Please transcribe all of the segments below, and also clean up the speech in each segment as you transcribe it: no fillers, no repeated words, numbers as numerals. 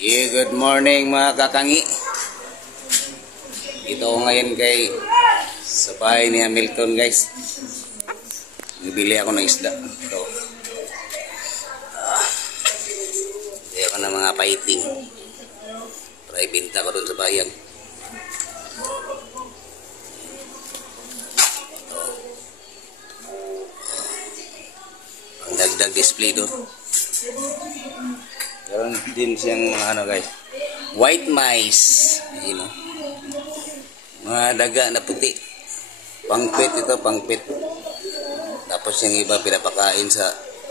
Good morning mga kakangi. Dito ako ngayon sa bahay ni Hamilton guys. Bibili ako ng isda. Ito. Bili ako ng mga paiting. Para ibenta ko dun sa bayan. Ang dagdag display doon. Meron din siyang mga guys, white mice, mga daga na puti, pangpit ito, pangpit. Tapos yung iba pinapakain sa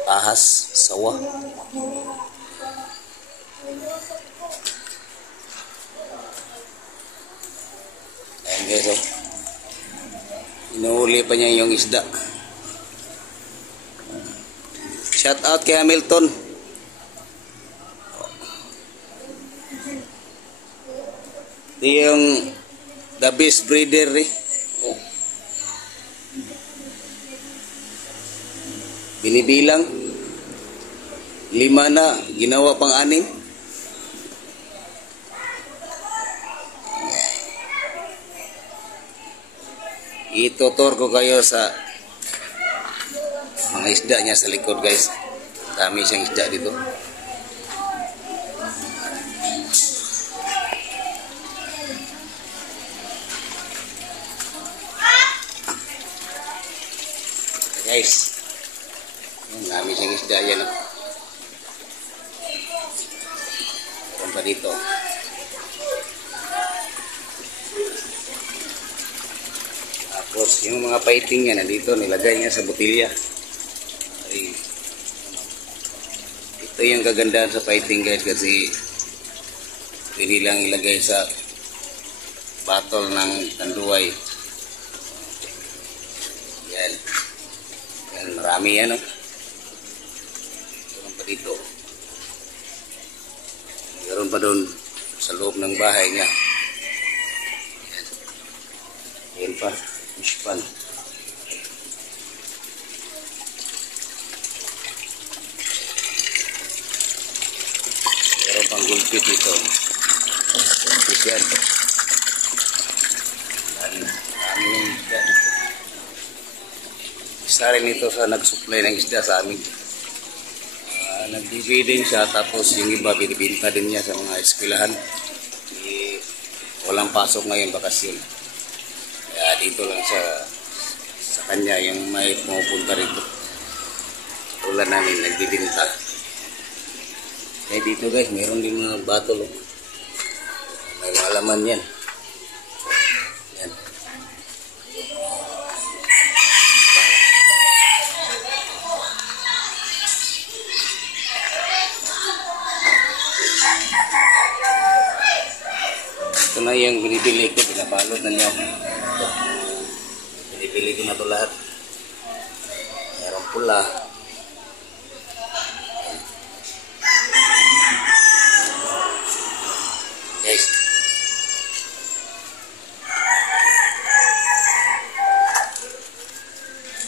ahas, sawa. Ayan guys, inuuli pa niya yung isda. Shout out kay Hamilton. Ito yung the best breeder Binibilang 5 na, ginawa pang 6. Itutur ko kayo sa mga isda niya sa likod guys. Dami siyang isda dito. Guys, dami siyang isda yan. Meron pa dito. Tapos yung mga paiting niya nandito, nilagay niya sa botilya. Ay, ito yung kagandahan sa paiting guys, kasi pwede lang ilagay sa bottle ng tanduay. Yan. Marami yan, Meron pa dito. Meron pa doon sa loob ng bahay niya. Yan pa, fish pan. Meron pang gulpit dito. Gulpit yan. Marami yung isda dito. Isa rin ito sa nag-supply ng isda sa amin. Nag-DV din siya, tapos yung iba binibinta din niya sa mga eskwelahan. Walang pasok ngayon, bakasyon. Kaya dito lang siya sa kanya yung may pumupunta rito. Tulad namin, nagbibinta. Kaya dito guys, meron din mga battle. May mga laman yan. Yan. Ito na yung binibili ko, pinabalot na niya. Binibili ko na ito lahat. Merong pula. Guys.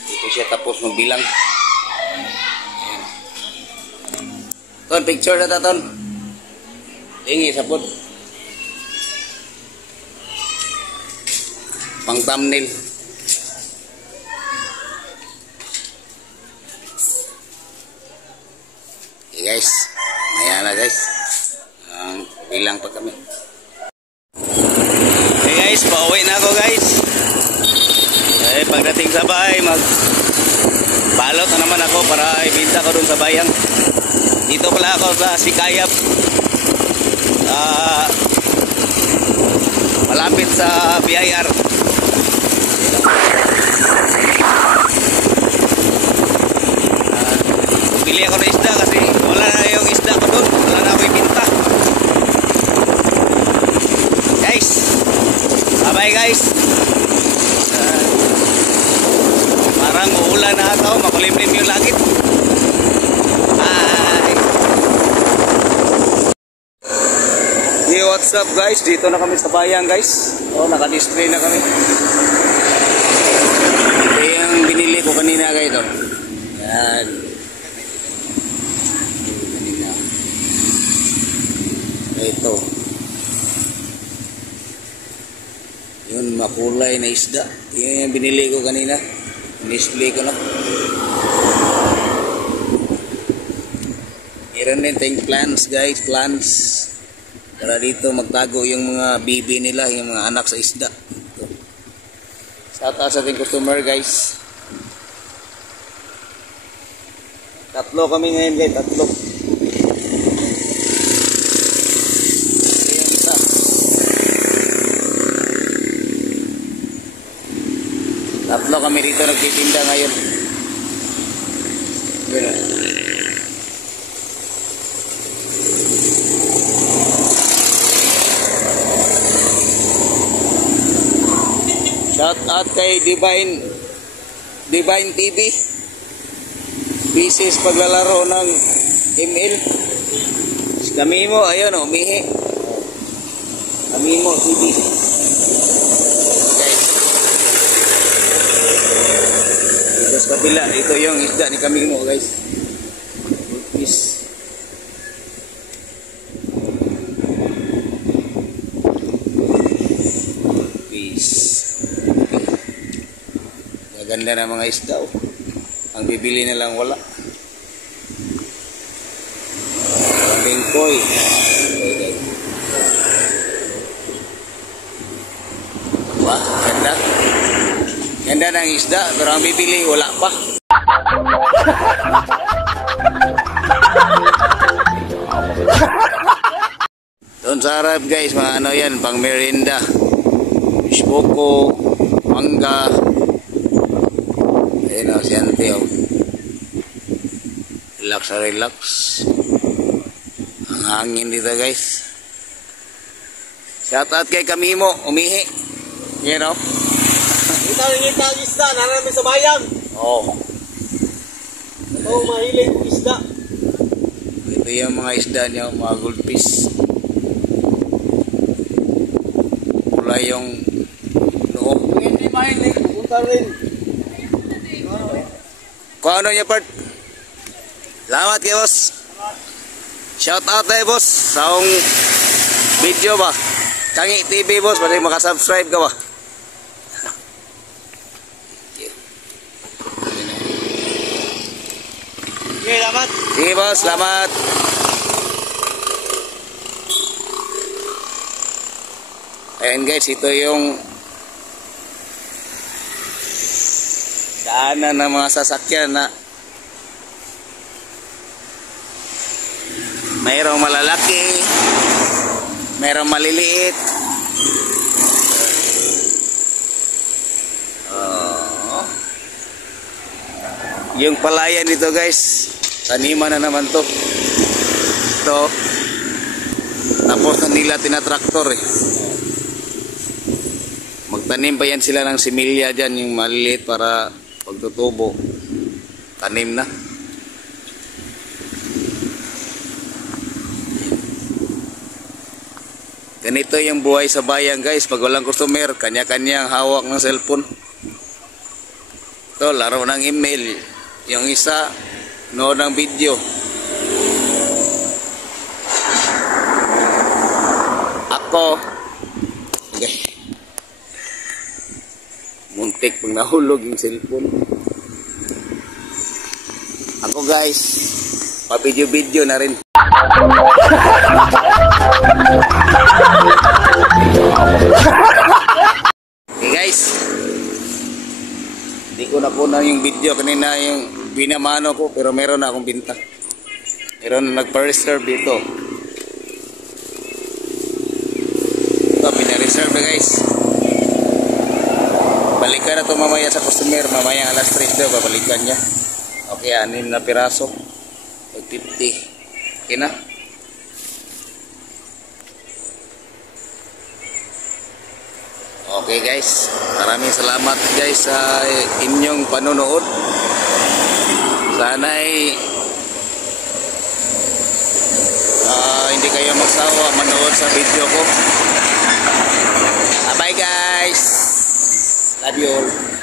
Dito siya tapos magbilang. Ton, picture na ta, Ton. Tingi sa pod. Pang thumbnail. Okay guys, maya na guys. Bilang pa kami. Okay guys, pauwi na ako guys. Pagdating sa bahay, balot na naman ako para ibinta ko dun sa bayan. Dito pala ako sa Sikayab. Malapit sa BIR. Bili ako ng isda kasi wala na yung isda ko doon. Wala na ako ibinta. Guys, bye guys. Parang uulan na ito. Makulimlim yung langit. Bye. Hey, what's up guys? Dito na kami sa bayan guys. Naka-display na kami. Ito yung binili ko kanina guys. Yan. Ito. Yun, makulay na isda. Yun yung binili ko kanina. Display ko na. Meron din tayong plants guys, plants. Para dito magtago yung mga bibi nila, yung mga anak sa isda. Ito. Shout out sa ating customer guys. Tatlo kami ngayon guys, tatlo. Ayan isa. Tatlo kami dito nagtitinda ngayon. Ayan. Shout out kay Divine TV. Busy sa paglalaro ng ML. Kami mo, ayun o, umihi. Kami mo, TV. Okay. Dito sa kabila, ito yung isda ni kami mo guys. Peace. Ganda ng mga isda oh. Ang bibili na lang wala. Bingkoy. Wah, ganda. Ganda ng isda pero ang bibili wala pa. Doon sa harap guys, mga ano yan, pang merienda. Fishboko, mangga. Ayun o, si Ante o. Relax na relax. Ang hangin dito guys. Shout out kay Kamimo, umihi. Yan o. Ngita ang isda, naraming sa bayan. Oo. Ito mahilig ang isda. Ito yung mga isda niya, mga goldfish. Pula yung noo. Hindi mahilig, pupunta rin. Kung ano niya part? Salamat kay boss. Shout out tayo boss sa akong video ba? Kangi TV boss, pwede makasubscribe ka ba? Okay, salamat. Sige boss, salamat. Ayan guys, ito yung daanan ng mga sasakyan na mayroong malalaki, mayroong maliliit. Yung palayan dito guys, taniman na naman to. Ito, tapos na nila tinatraktor eh. Magtanim pa yan sila ng similya dyan, yung maliliit para pagtutubo, tanim na. Ganito yung buhay sa bayan guys. Pag walang customer, kanya-kanyang hawak ng cellphone. Ito, laro ng email. Yung isa, nood ng video. Ako, okay. Muntik pag nahulog yung cellphone. Ako guys, pa-video-video na rin. Okay guys, hindi ko napunan yung video kanina, yung binamano ko, pero meron na akong binta. Meron na nagpa-reserve dito. Ito, pina-reserve na guys. Balikan na ito mamaya sa customer. Mamaya alas 3 daw, babalikan niya. Okay, 6 na piraso. 50. Okay na. Okay guys, maraming salamat guys sa inyong panonood. Sana ay hindi kayo magsawa manood sa video ko. Bye guys. Love you all.